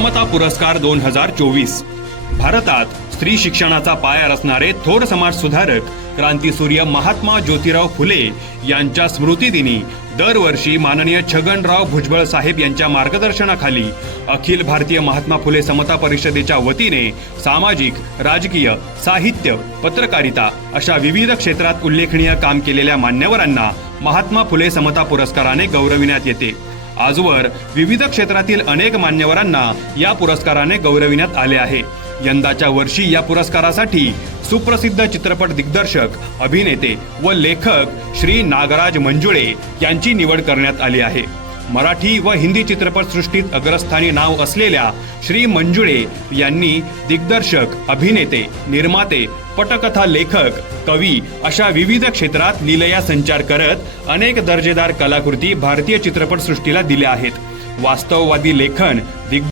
समता पुरस्कार 2024 भारतात स्त्री शिक्षणाचा पाया रचणारे थोर समाज सुधारक क्रांतीसूर्य महात्मा ज्योतिराव फुले यांच्या स्मृतिदिनी दरवर्षी माननीय छगनराव भुजबळ साहेब यांच्या मार्गदर्शनाखाली अखिल भारतीय महात्मा फुले समता परिषदेच्या वतीने सामाजिक, राजकीय, साहित्य, पत्रकारिता अशा विविध क्षेत्रात उल्लेखनीय काम केलेल्या मान्यवरांना महात्मा फुले समता पुरस्काराने गौरविण्यात येते। आजवर विविध क्षेत्रातील अनेक मान्यवरांना या पुरस्काराने गौरविण्यात आले आहे। यंदाच्या वर्षी या पुरस्कारासाठी सुप्रसिद्ध चित्रपट दिग्दर्शक, अभिनेते व लेखक श्री नागराज मंजुळे यांची निवड करण्यात आली आहे। मराठी व हिंदी चित्रपट सृष्टीत अग्रस्थानी नाव असलेल्या श्री मंजुळे यांनी दिग्दर्शक, अभिनेते, निर्माते, पटकथा लेखक, कवी अशा विविध क्षेत्रात लीलया संचार करत अनेक दर्जेदार कलाकृती भारतीय चित्रपट सृष्टीला दिल्या आहेत। वास्तववादी लेखन,